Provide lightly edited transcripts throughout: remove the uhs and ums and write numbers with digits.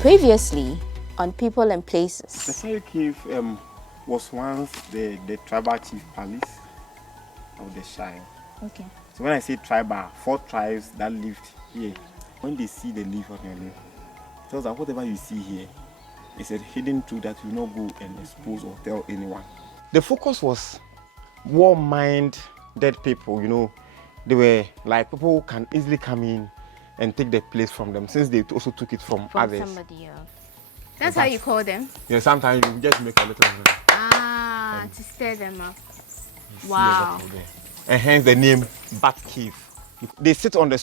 Previously on People and Places. The Shai Cave was once the tribal chief palace of the Shai. Okay. So when I say tribal, 4 tribes that lived here. When they see the leaf on your leaf, it tells that whatever you see here is a hidden truth that you not go and expose or tell anyone. The focus was war-minded people, They were like people who can easily come in and take the place from them, since they also took it from others. Somebody else. That's how you call them? Yeah, sometimes you just make a little noise. To stir them up. Wow. And hence the name Bat Cave. They sit on the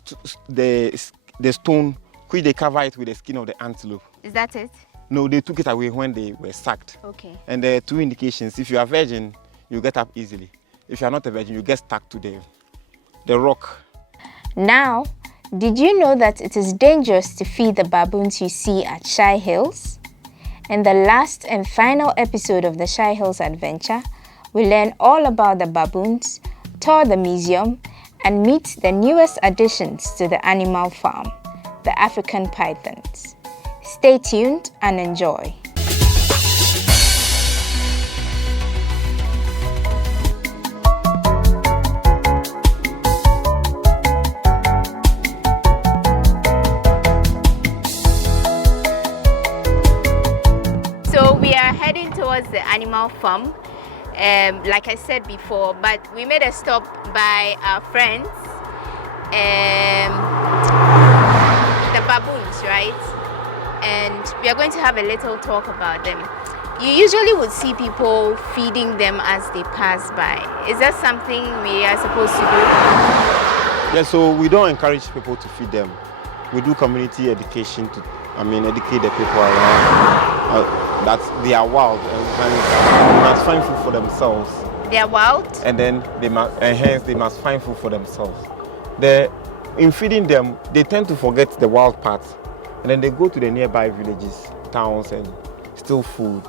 stone, which they cover it with the skin of the antelope. Is that it? No, they took it away when they were sacked. Okay. And there are 2 indications. If you are virgin, you get up easily. If you are not a virgin, you get stuck to the rock. Now, did you know that it is dangerous to feed the baboons you see at Shai Hills? In the last and final episode of the Shai Hills adventure, we learn all about the baboons, tour the museum, and meet the newest additions to the animal farm, the African pythons. Stay tuned and enjoy. So we are heading towards the animal farm, like I said before, but we made a stop by our friends, the baboons, right? And we are going to have a little talk about them. You usually would see people feeding them as they pass by. Is that something we are supposed to do? Yeah, so we don't encourage people to feed them. We do community education to, educate the people around that they are wild and they must find food for themselves. They are wild? And then they must find food for themselves. In feeding them, they tend to forget the wild part. And then they go to the nearby villages, towns, and steal food.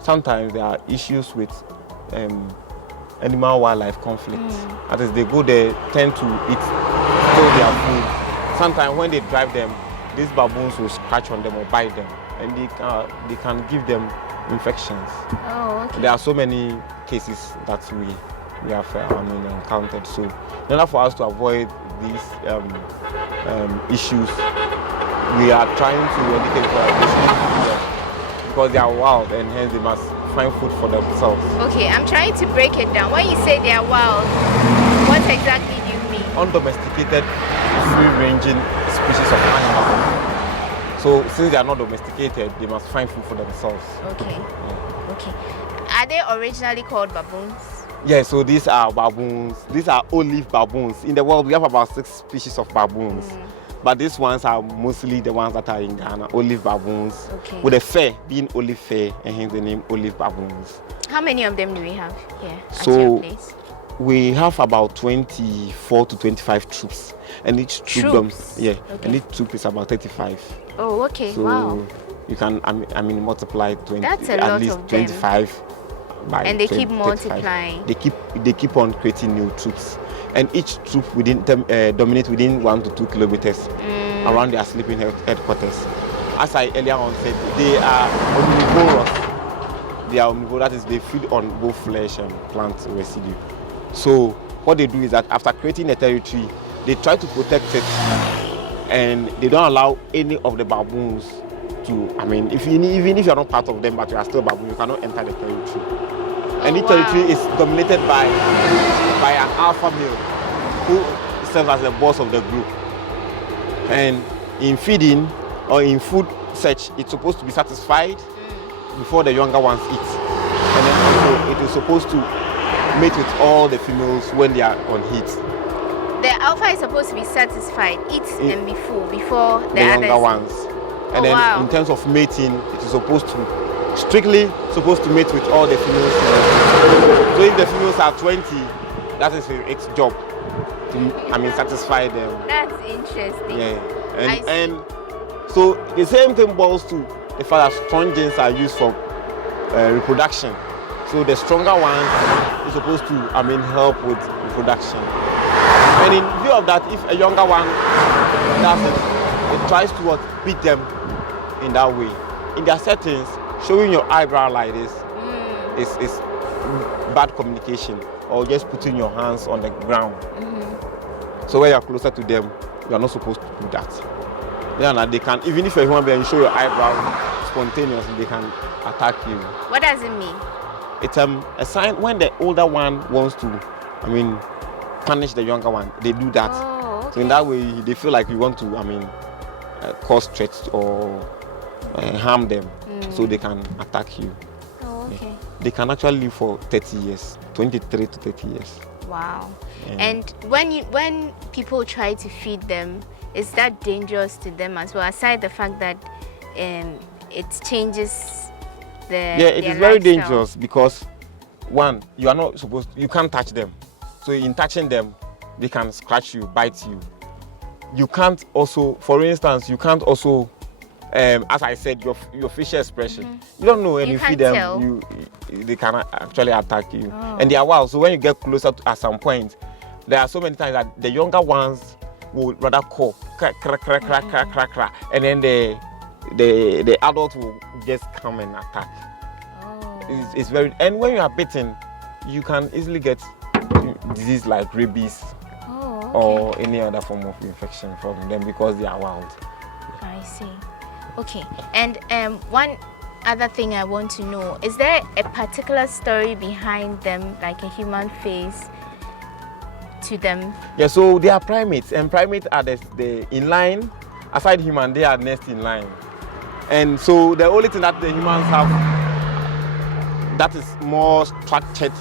Sometimes there are issues with animal-wildlife conflicts. That is, they go there, tend to steal their food. Sometimes when they drive them, these baboons will scratch on them or bite them, and they can give them infections. Oh, okay. There are so many cases that we have encountered. So in order for us to avoid these issues, we are trying to educate them because they are wild and hence they must find food for themselves. Okay, I'm trying to break it down. When you say they are wild, what exactly do you mean? Undomesticated, free-ranging species of animals. So since they are not domesticated, they must find food for themselves. Okay. Yeah. Okay. Are they originally called baboons? Yeah, so these are baboons. These are olive baboons. In the world, we have about 6 species of baboons. But these ones are mostly the ones that are in Ghana, olive baboons. Okay. With the fur being olive fur, and hence the name olive baboons. How many of them do we have here at your place? We have about 24 to 25 troops, and each troop and each troop is about 35. Oh, okay. So wow. You can multiply 20. That's a at lot least of 25. Them. And they keep multiplying. They keep on creating new troops, and each troop dominate within 1 to 2 kilometers around their sleeping headquarters. As I earlier on said, they are omnivorous. They are omnivorous. That is, they feed on both flesh and plant residue. So what they do is that after creating a territory, they try to protect it, and they don't allow any of the baboons to. Even if you are not part of them, but you are still a baboon, you cannot enter the territory. And the territory is dominated by an alpha male who serves as the boss of the group. And in feeding or in food search, it's supposed to be satisfied before the younger ones eat. And then also it is supposed to mate with all the females when they are on heat. The alpha is supposed to be satisfied, and be full before the younger ones. And then in terms of mating, it is strictly supposed to mate with all the females. So if the females are 20, that is its job to satisfy them. That's interesting. Yeah. And so the same thing boils to the fact that strong genes are used for reproduction. So the stronger ones is supposed to help with reproduction. And in view of that, if a younger one does it, it tries to beat them in that way. In their settings, showing your eyebrow like this is bad communication, or just putting your hands on the ground. So when you're closer to them, you are not supposed to do that. They can, even if you're a human being, show your eyebrow spontaneously, they can attack you. What does it mean? It's a sign when the older one wants to, punish the younger one. They do that. Oh, okay. So in that way, they feel like you want to, cause threats or harm them, so they can attack you. Oh, okay. They can actually live for 30 years, 23 to 30 years. Wow. And when people try to feed them, is that dangerous to them as well? Aside the fact that it changes it is very dangerous because one, you can't touch them. So in touching them, they can scratch you, bite you. You can't also, for instance, as I said, your facial expression. You don't know when you feed them, they can actually attack you. And they are wild. So when you get closer at some point, there are so many times that the younger ones will rather call, crack, crack, crack, crack, crack, crack, crack, and then the adult will just come and attack. It's very, and when you are bitten, you can easily get disease like rabies or any other form of infection from them because they are wild. I see. Okay, and one other thing I want to know, is there a particular story behind them, like a human face to them? Yeah, so they are primates, and primates are the in line. Aside human, they are next in line. And so the only thing that the humans have that is more structured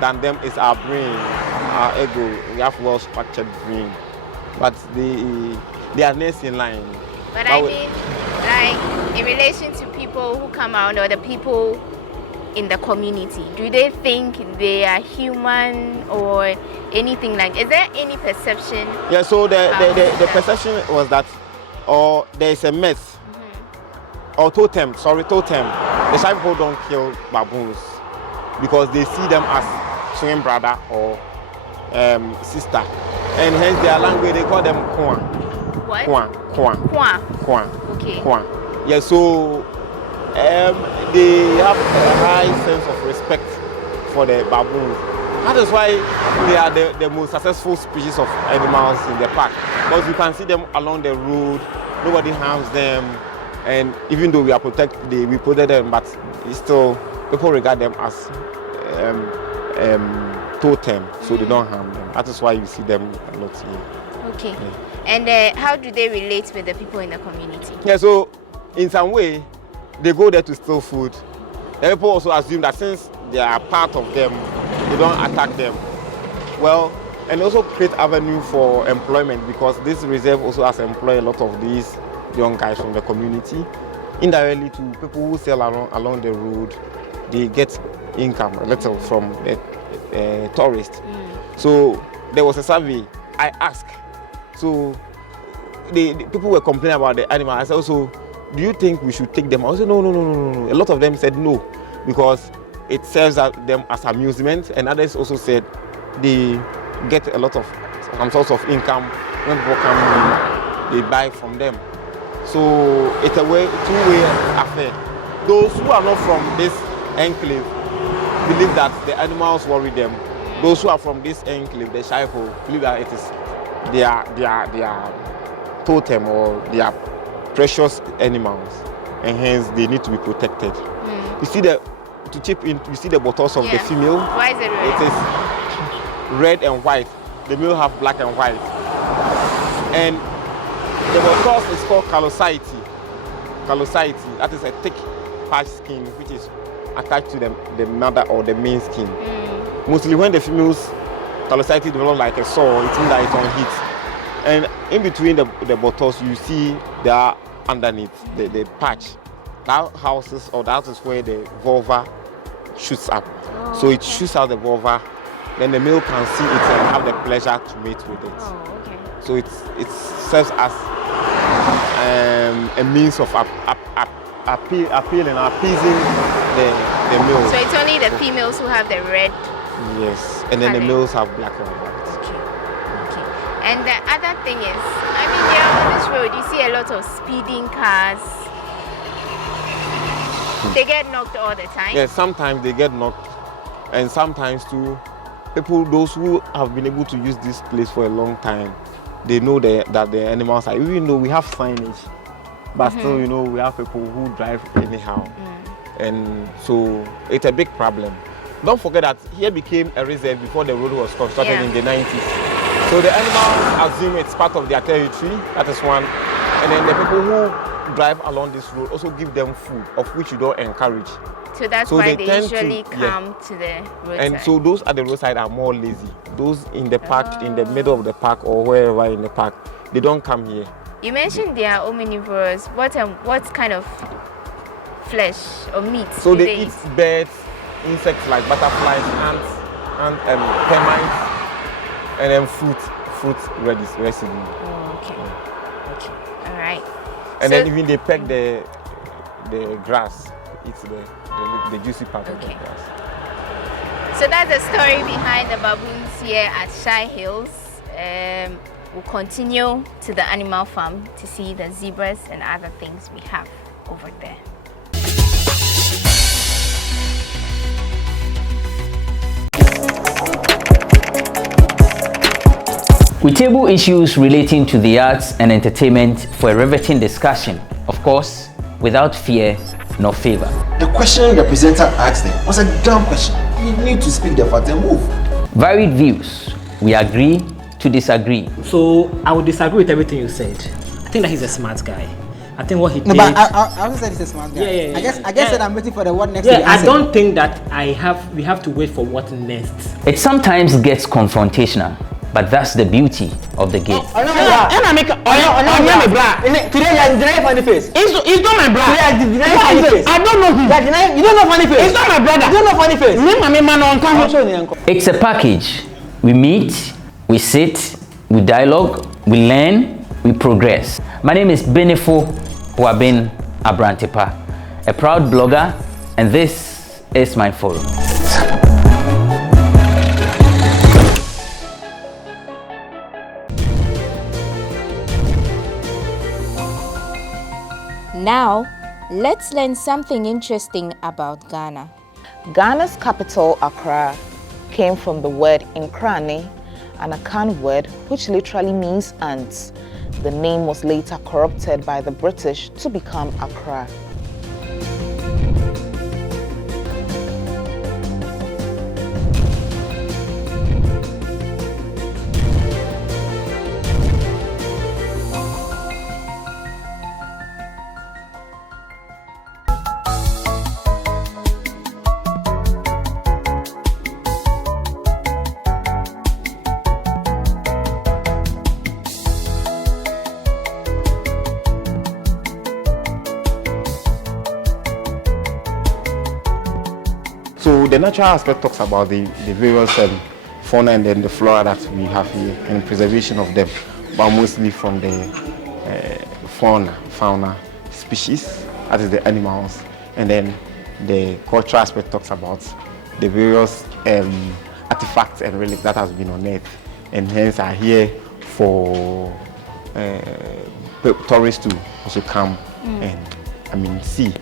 than them is our brain, our ego. We have well-structured brain, but they are next in line. But I mean, like in relation to people who come out or the people in the community, do they think they are human or anything like? Is there any perception? Yeah. So the perception was that, or there is a myth, or totem. The Shai people don't kill baboons because they see them as twin brother or sister, and hence their language they call them kwa. What? Kwa. Okay. Kwa. Yeah, so they have a high sense of respect for the baboons. That is why they are the most successful species of animals in the park. Because you can see them along the road, nobody harms them, and even though we protect them, but still people regard them as totem, so they don't harm them. That is why you see them a lot here. Okay. Yeah. And how do they relate with the people in the community? Yeah, so in some way, they go there to steal food. The people also assume that since they are part of them, they don't attack them. Well, and also create avenue for employment because this reserve also has employed a lot of these young guys from the community. Indirectly to people who sell along the road, they get income a little from the tourists. So there was a survey I asked. So the people were complaining about the animal. I said, also, do you think we should take them? I said, no. A lot of them said no, because it serves them as amusement, and others also said they get a lot of some sorts of income when people come, they buy from them. So it's a two-way affair. Those who are not from this enclave believe that the animals worry them. Those who are from this enclave, the Shai Hills, believe that it is their totem or their precious animals, and hence they need to be protected. You see you see the bottles of the female. Why is it red? It is red and white. The male have black and white. And the bottles is called callosity. Callosity, that is a thick patch skin which is attached to the mother or the main skin. Mostly when the females callosity develop like a sore, it means that it's on heat. And in between the bottles, you see there are underneath the patch. That is where the vulva shoots up. So it shoots out the vulva, then the male can see it and have the pleasure to mate with it. So it serves as a means of appealing, appeasing the male. So it's only the females who have the red. Yes, and then the males have black and white. Okay. And the other thing is, I mean, on this road you see a lot of speeding cars. They get knocked all the time? Yeah, sometimes they get knocked, and sometimes too, people, those who have been able to use this place for a long time, they know that the animals are, even though we have signage, but still, you know, we have people who drive anyhow. And so it's a big problem. Don't forget that here became a reserve before the road was constructed in the 90s. So the animals assume it's part of their territory, that is one. And then the people who drive along this road also give them food, of which you don't encourage. So that's why they usually come to the roadside. And so those at the roadside are more lazy. Those in the park, in the middle of the park or wherever in the park, they don't come here. You mentioned they are omnivorous. What kind of flesh or meat so do they eat birds, insects like butterflies, ants, and termites, and then fruit residue. Oh, okay. All right. And then even they peck the grass, eat the juicy part of the grass. So that's the story behind the baboons here at Shai Hills. We'll continue to the animal farm to see the zebras and other things we have over there. We table issues relating to the arts and entertainment for a riveting discussion, of course, without fear nor favor. The question the presenter asked them was a dumb question. You need to speak the fact and move. Varied views. We agree to disagree. So I would disagree with everything you said. I think that he's a smart guy. I think what he did. No, but I also said he's a smart guy. Yeah. I guess that I'm waiting for the what next. Yeah, I don't think that we have to wait for what next. It sometimes gets confrontational, but that's the beauty of the game. Today you are denying funny face. It's not my brother. Today you are denying funny face. I don't know him. You don't know funny face. It's not my brother. You don't know funny face. It's a package. We meet, we sit, we dialogue, we learn, we progress. My name is Benefo Huabin Abrantepa, a proud blogger, and this is my forum. Now, let's learn something interesting about Ghana. Ghana's capital, Accra, came from the word Nkrane, an Akan word which literally means ants. The name was later corrupted by the British to become Accra. So the natural aspect talks about the various fauna and then the flora that we have here and preservation of them, but mostly from the fauna species, that is the animals, and then the cultural aspect talks about the various artifacts and relics that has been unearthed and hence are here for tourists to also come and see.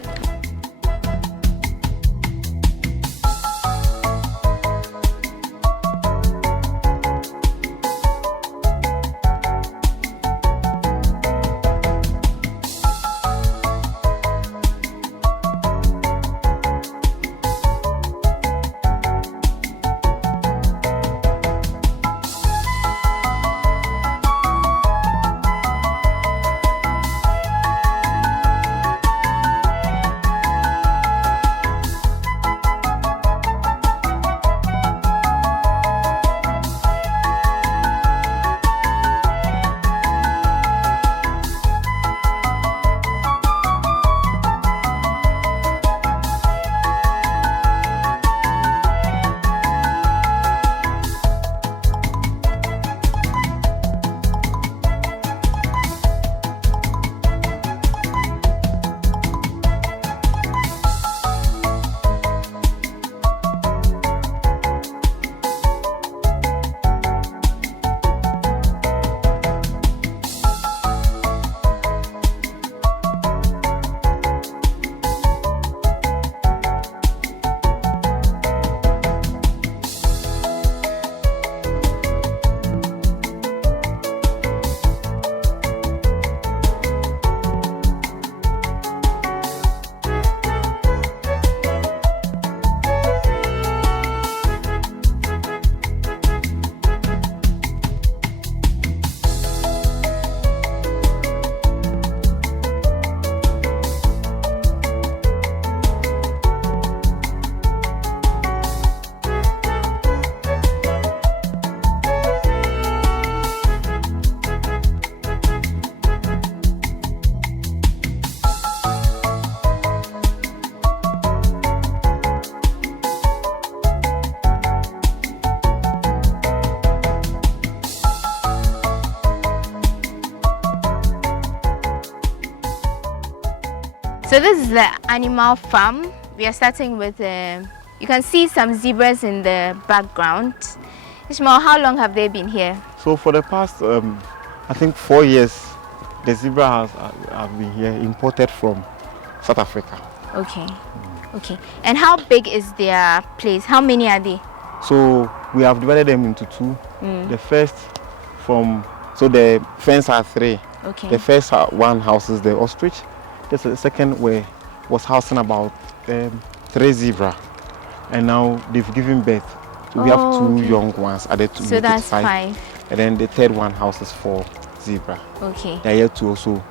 So this is the animal farm. We are starting with, you can see some zebras in the background. Ishmael, how long have they been here? So for the past, I think 4 years, the zebra have been here, imported from South Africa. Okay. Okay. And how big is their place? How many are they? So we have divided them into two. The first so the fence are 3. Okay. The first one houses the ostrich. The second was housing about 3 zebra. And now they've given birth. So we have 2 young ones added to so make that's it 5. And then the third one houses 4 zebra. Okay. They are yet to also,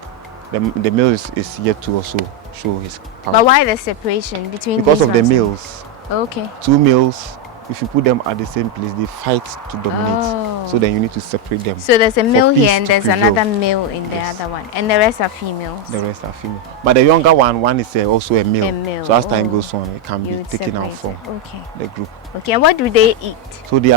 the male is yet to also show his power. But why the separation between Because these of the ones? males. Okay. 2 males, if you put them at the same place, they fight to dominate. So then you need to separate them. So there's a male peace here and to there's prevail. another male in the other one. And the rest are females. The rest are female. But the younger one is also a male. A male. So as time goes on, it can You be would taken out separate from it. the group. Okay, and what do they eat? So they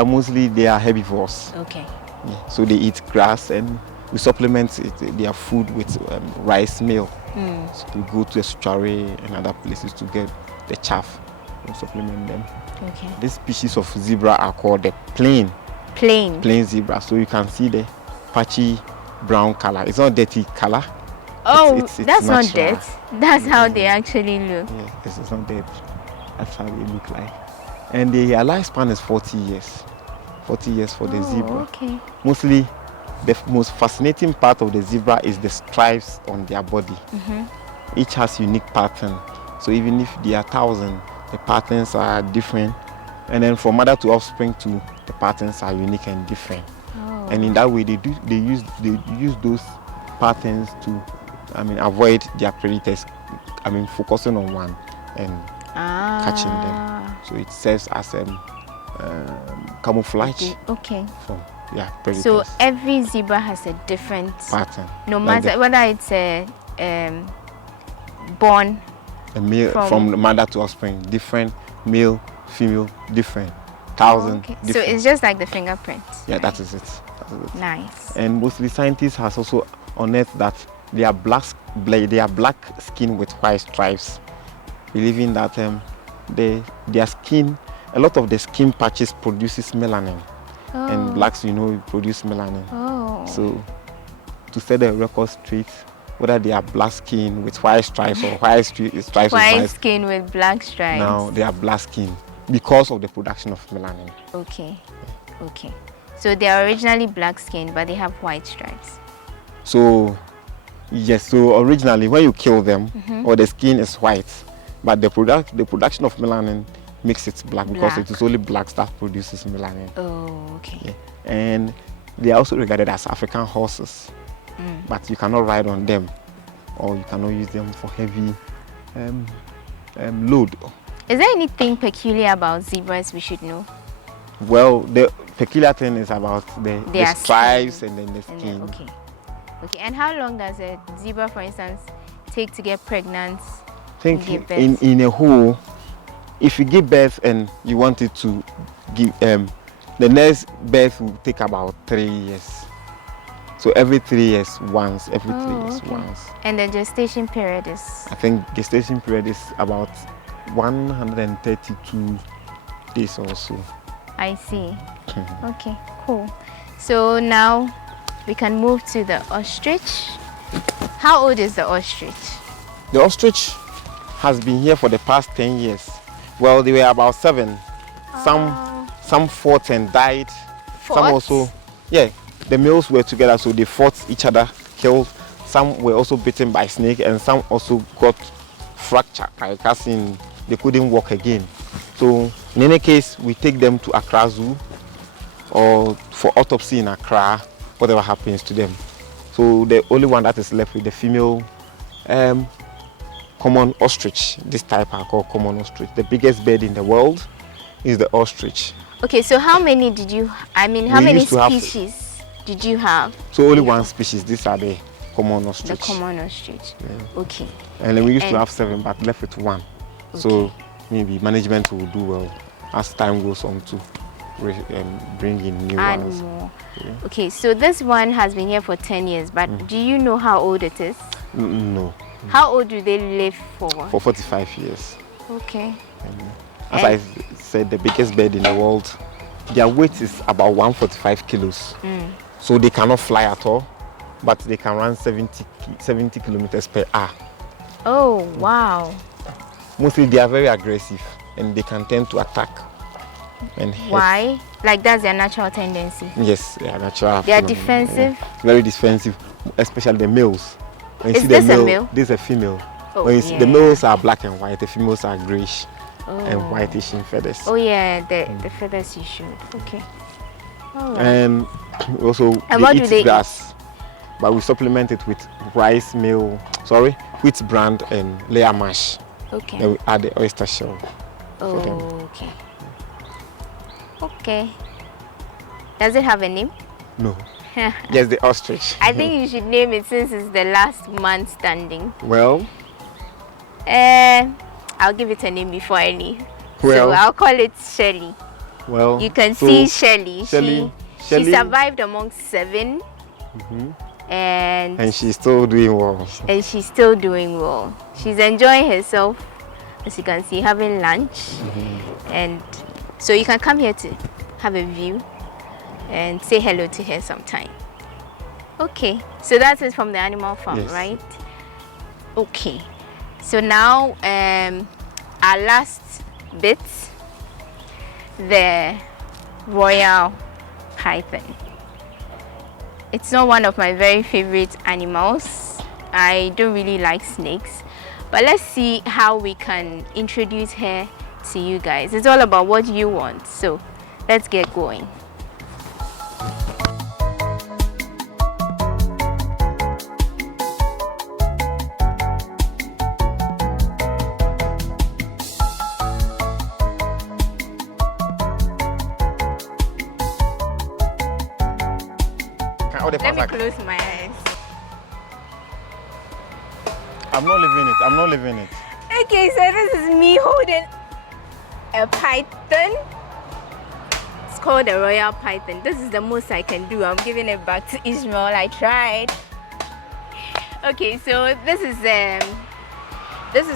are herbivores. Okay. Yeah. So they eat grass, and we supplement their food with rice meal. So we go to the estuary and other places to get the chaff and supplement them. Okay. This species of zebra are called the plain zebra. So you can see the patchy brown color. It's not dirty color. Oh, it's that's not natural. dirt. That's how they actually look. Yeah, it's not dead. That's how they look like. And their lifespan is 40 years. 40 years for the zebra. Okay. Mostly, the most fascinating part of the zebra is the stripes on their body. Each has unique pattern. So even if there are 1,000, the patterns are different. And then from mother to offspring too, the patterns are unique and different. And in that way, they use those patterns to, avoid their predators. Focusing on one and catching them. So it serves as camouflage Okay. for predators. So every zebra has a different pattern. No matter whether it's born a male from the mother to offspring, different, male, female, different, 1,000. Okay. So different. it's just like the fingerprints. Yeah, that is it. Nice. And mostly scientists has also unearthed that they are black skin with white stripes, believing that their skin, a lot of the skin patches produces melanin, and blacks, produce melanin. So to set the record straight, whether they are black skin with white stripes or white stripes with white skin with black stripes. Now they are black skin because of the production of melanin. Okay. Okay. So they are originally black skin, but they have white stripes. So yes, so originally when you kill them, or the skin is white, but the production of melanin makes it black because it is only blacks that produces melanin. Oh, okay. Yeah. And they are also regarded as African horses, but you cannot ride on them, or you cannot use them for heavy load. Is there anything peculiar about zebras we should know? Well, the peculiar thing is about the stripes and then the skin. Okay. Okay. And how long does a zebra, for instance, take to get pregnant? I think in a whole, if you give birth and you want it to give, the next birth will take about 3 years. So every 3 years once, every 3 years once. And the gestation period is? I think gestation period is about 132 days or so. I see. Okay, cool. So now we can move to the ostrich. How old is the ostrich? The ostrich has been here for the past 10 years. Well, they were about 7. Some fought and died. Some also, the males were together, so they fought each other, killed. Some were also bitten by snake, and some also got fractured, like as in they couldn't walk again. So in any case, we take them to Accra Zoo or for autopsy in Accra, whatever happens to them. So the only one that is left with the female common ostrich. This type are called common ostrich. The biggest bird in the world is the ostrich. Okay, so how many did you, how many species did you have? So only one species. These are the common ostrich. The common ostrich. Yeah. Okay. And then we used to have 7, but left with 1. Okay. So maybe management will do well as time goes on to bring in new ones. More. Yeah. Okay, so this one has been here for 10 years, but do you know how old it is? No. How old do they live for? For 45 years. Okay. As I said, the biggest bird in the world, their weight is about 145 kilos. So they cannot fly at all, but they can run 70 kilometers per hour. Oh, wow. Mostly they are very aggressive and they can tend to attack. And hurt. Why? Like that's their natural tendency. Yes, they are natural. They are phenomenon, defensive? yeah. Very defensive, especially the males. When you Is see this the a male? This is a female. Oh, When you see, the males are black and white, the females are grayish and whitish in feathers. Oh yeah, the feathers you showed. Okay. All right. And also And what they do eat they grass, but we supplement it with wheat bran and layer mash. Okay. Then we add the oyster shell for them. Okay. Okay. Does it have a name? No. Yes, the ostrich. I think you should name it since it's the last man standing. Well, I'll give it a name before I leave. Well. So I'll call it Shelly. well. You can so see Shelly. Shelly. She survived amongst 7. And she's still doing well. And she's still doing well. She's enjoying herself, as you can see, having lunch. And so you can come here to have a view and say hello to her sometime. Okay, so that is from the animal farm, Yes. right? Okay, so now our last bit, the royal python. It's not one of my very favorite animals. I don't really like snakes, but let's see how we can introduce her to you guys. It's all about what you want, so let's get going. Let me close my eyes. I'm not leaving it. Okay, so this is me holding a python. It's called a royal python. This is the most I can do. I'm giving it back to Ishmael. I tried. Okay, so this is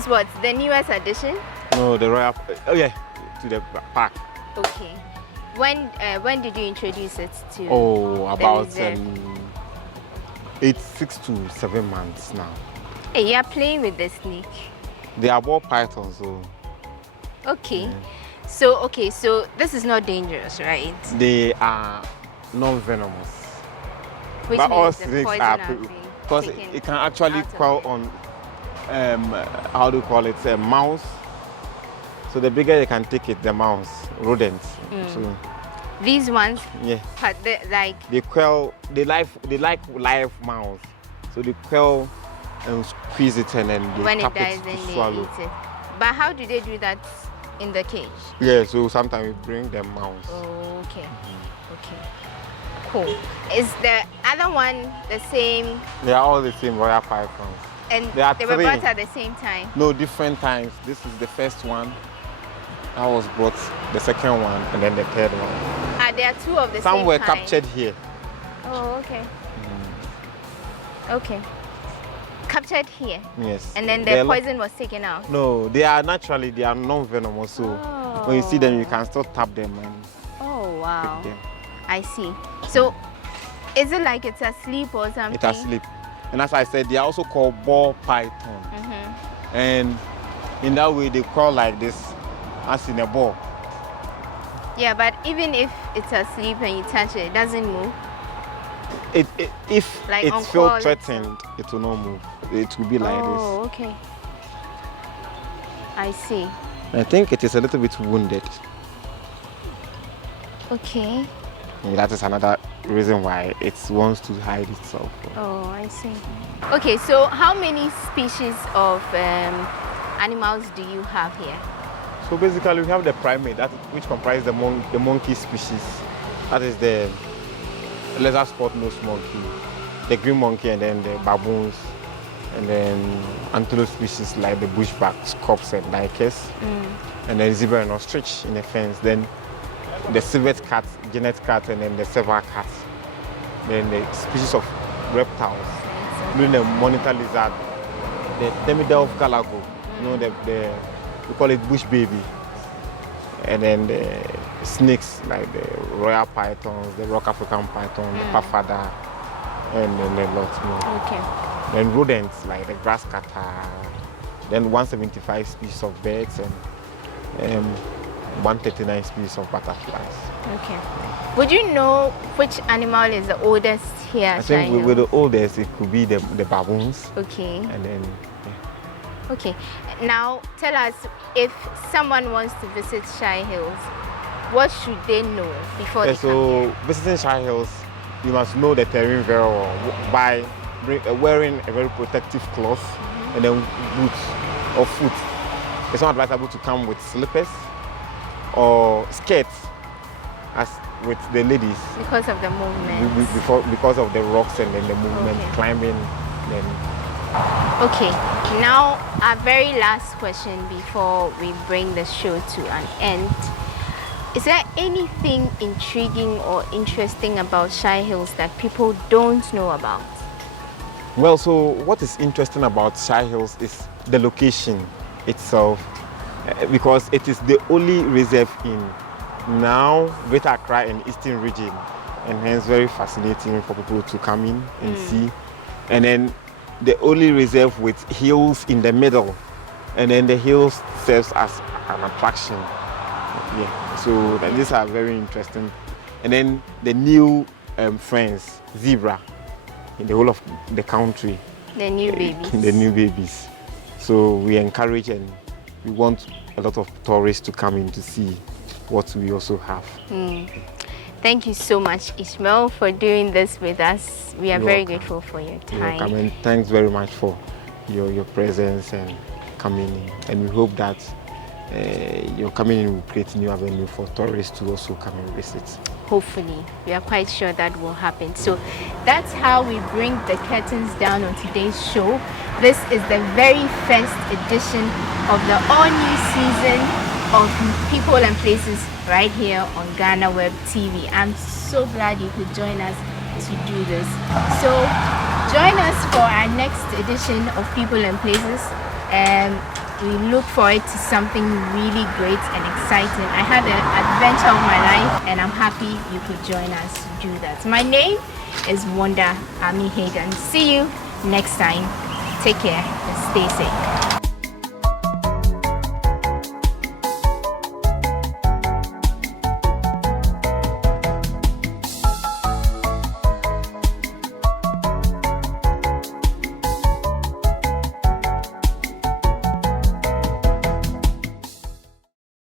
what, the newest addition? No, the royal. Oh yeah, to the park. Okay. When did you introduce it to? Oh, about reserve? it's 6 to 7 months now. Hey, you're playing with the snake. They are ball pythons, so Okay. So this is not dangerous, right? they are non-venomous. Which But all means the snakes poison are has been because taken it can actually out of crawl it. on how do you call it, a mouse. So the bigger you can take it, the mouse, rodents. So These ones, yeah, but like they like live mouse. So they quell and squeeze it and then they when it tap dies, it then to they swallow. eat it. But how do they do that in the cage? Yeah, so sometimes we bring them mouse. Oh, okay. Okay. Cool. Is the other one the same? They are all the same royal pythons. And There are they were three. brought at the same time. No, different times. This is the first one. I was brought the second one and then the third one. Ah, there are 2 of the Some same were kind. captured here. Oh, okay. Okay. Captured here. Yes. And then They're the lo- poison was taken out. No, they are non-venomous. So when you see them, you can still tap them and Oh, wow. pick them. I see. So, is it like it's asleep or something? It has sleep. And as I said, they are also called ball python. And in that way, they crawl like this, as in a ball. Yeah, but even if it's asleep and you touch it, it doesn't move. If Like it's on feel call threatened, it will not move. It will be like Oh, okay. I see. this. I think it is a little bit wounded. Okay. And that is another reason why it wants to hide itself. Oh, I see. Okay, so how many species of animals do you have here? So basically, we have the primate, which comprises the monkey species. That is the lizard spot-nosed monkey, the green monkey, and then the baboons, and then antelope species like the bushback, scorps, and duikers, and then zebra and ostrich in the fence. Then the civet cat, genet cat, and then the silver cat. Then the species of reptiles, including the monitor lizard, the Temida of Calago, you know, we call it bush baby. And then the snakes like the royal pythons, the rock African python, the pafada, and then a lot more. Okay. Then rodents like the grass cutter, then 175 species of birds and 139 species of butterflies. Okay. Would you know which animal is the oldest here I at Shai think with the Hills? oldest, it could be the baboons. Okay. And then, Okay. Now tell us, if someone wants to visit Shai Hills, what should they know before they come so here? visiting Shai Hills, you must know the terrain very well by wearing a very protective cloth and then boots or foot. It's not advisable to come with slippers or skirts as with the ladies Because of the movement. because of the rocks and then the movement, Okay. climbing. Then Okay, now our very last question before we bring the show to an end. Is there anything intriguing or interesting about Shai Hills that people don't know about? well, so what is interesting about Shai Hills is the location itself, because it is the only reserve in now Greater Accra and Eastern region, and hence very fascinating for people to come in and see. And then the only reserve with hills in the middle, and then the hills serves as an attraction. Yeah, so these are very interesting. And then the new friends, zebra, in the whole of the country. The new babies. The new babies. So we encourage and we want a lot of tourists to come in to see what we also have. Thank you so much, Ishmael, for doing this with us. We are You're very welcome. grateful for your You're welcome, time. and thanks very much for your presence and coming in. And we hope that your coming in will create new avenue for tourists to also come and visit. Hopefully, we are quite sure that will happen. So that's how we bring the curtains down on today's show. This is the very first edition of the all-new season of People and Places right here on Ghana Web TV. I'm so glad you could join us to do this. So join us for our next edition of People and Places, and we look forward to something really great and exciting. I had an adventure of my life, and I'm happy you could join us to do that. My name is Wanda Ami Hagan. See you next time. Take care and stay safe.